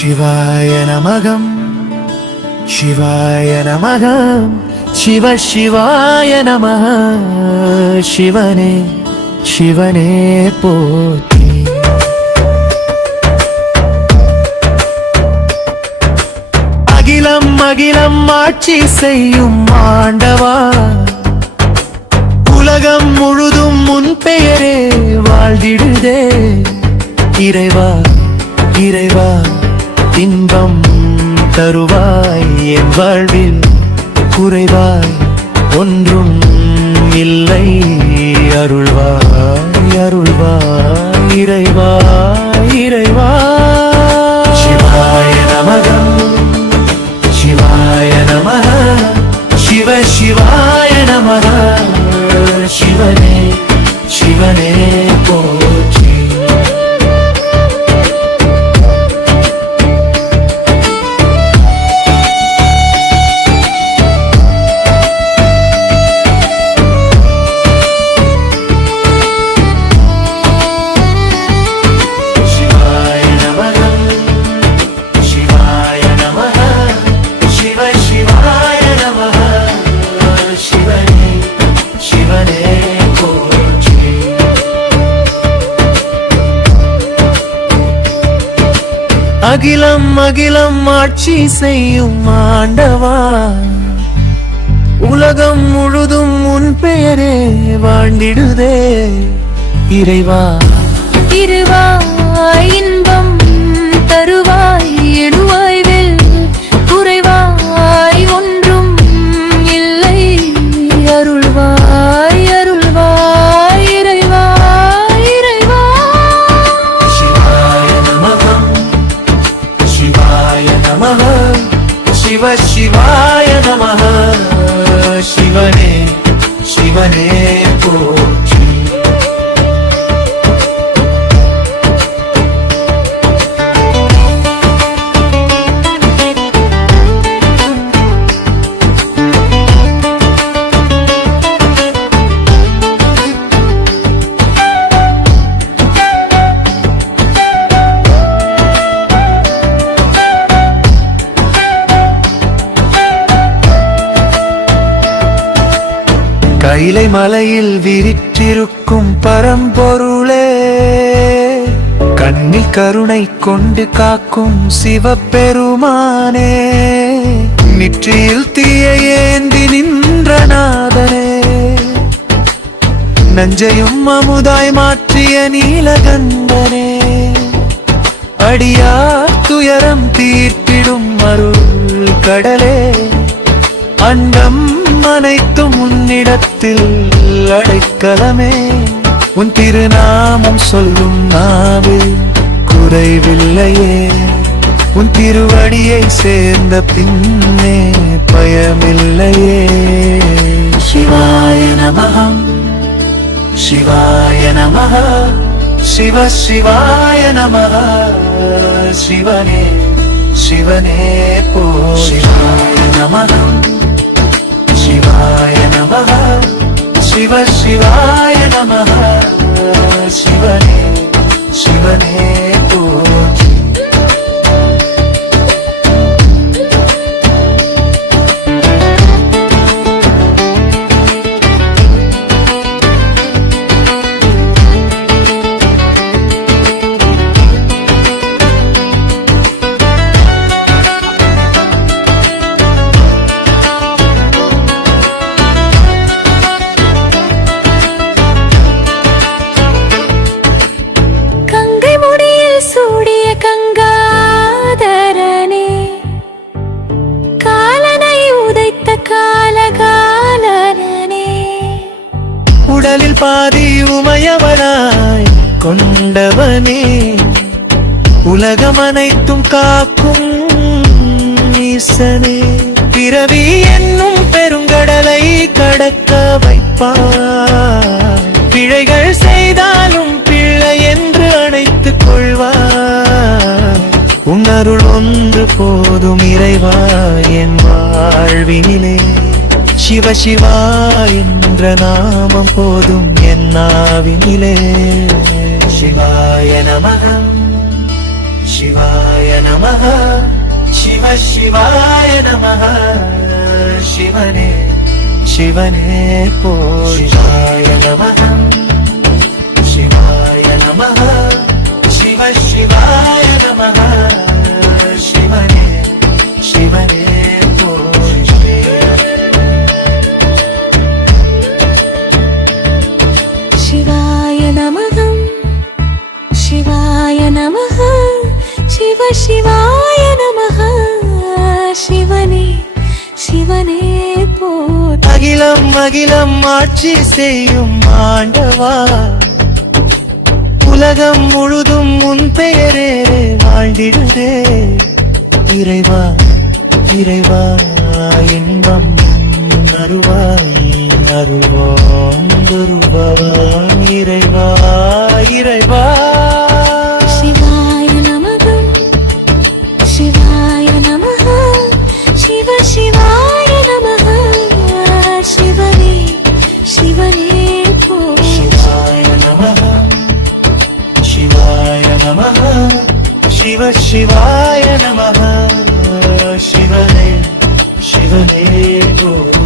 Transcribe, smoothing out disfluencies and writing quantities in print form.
शिवाय नमः शिवाय नमः शिव शिवाय नमः शिवने शिवने पोற்றி அகிலம் அகிலம் ஆட்சி செய்யும் ஆண்டவா உலகம் முழுதும் உன் பெயரே வாழ்ந்திடுதே இறைவா இறைவா இன்பம் தருவாய் என் வாழ்வில் குறைவாய் ஒன்றும் இல்லை அருள்வாய் அருள்வாய் இறைவா இறைவா சிவாய நமக शिवाय नमः शिव शिवाय नमः शिवने शिवने पोற்றி அகிலம் அகிலம் ஆட்சி செய்யும் ஆண்டவா உலகம் முழுதும் உன் பெயரே வாழ்ந்திடுதே இறைவா இறைவா இன்பம் தருவாய் என் வாழ்வில் குறைவாய் ஒன்றும் இல்லை அருள்வாய் அருள்வாய் இறைவா இறைவா शिवाय नमः शिवाय नमः शिव शिवाय नमः शिवने शिवने पोற்றி கைலை மலையில் விரித்திருக்கும் பரம்பொருளே கண்ணில் கருணை கொண்டு காக்கும் சிவபெருமானே நெற்றியில் தீயை ஏந்தி நின்ற நாதனே நஞ்சையும் அமுதாய் மாற்றிய நீலகண்டனே அடியார் துயரம் தீர்த்திடும் அருள் கடலே அண்டம் அனைத்தும் உன்னிடத்தில் அடைக்கலமே உன் திருநாமம் சொல்லும் நாவில் குறைவில்லையே உன் திருவடியை சேர்ந்த பின்னே பயமில்லையே சிவாய நமः சிவாய நமः சிவ சிவாய நமः சிவனே சிவனே போற்றி சிவாய நமः शिवाय नमः शिव शिवाय नमः शिवने शिवने पोற்றி உடலில் பாதி உமையவனாய் கொண்டவனே உலகம் அனைத்தும் காக்கும் ஈசனே பிறவி என்னும் பெருங்கடலை கடக்க வைப்பாய் பிழைகள் செய்தாலும் பிள்ளை என்று அணைத்துக் கொள்வாய் உன்னருள் ஒன்று போதும் இறைவா என் வாழ்வினிலே शिव शिवा என்ற நாமம் போதும் என் நாவினிலே शिवाय नमः शिव சிவாய நமः சிவ சிவாய நமः சிவனே சிவனே போற்றி சிவாய நமः சிவாய நமः சிவ சிவாய நமः சிவனே சிவனே போற்றி சிவாய நமः சிவாய நமः சிவ சிவாய நமः சிவனே சிவனே போற்றி அகிலம் அகிலம் ஆட்சி செய்யும் ஆண்டவா உலகம் முழுதும் உன் பெயரே வாழ்ந்திடுதே இறைவா இறைவா இன்பம் அருவாய் அருவோம் குருவான் இறைவா இறைவா சிவாய நமः சிவாய நமः சிவ சிவாய நமः சிவனே சிவனே போற்றி சிவாய நமः சிவாய நமः சிவ சிவாய நமः சிவனே சிவனே போற்றி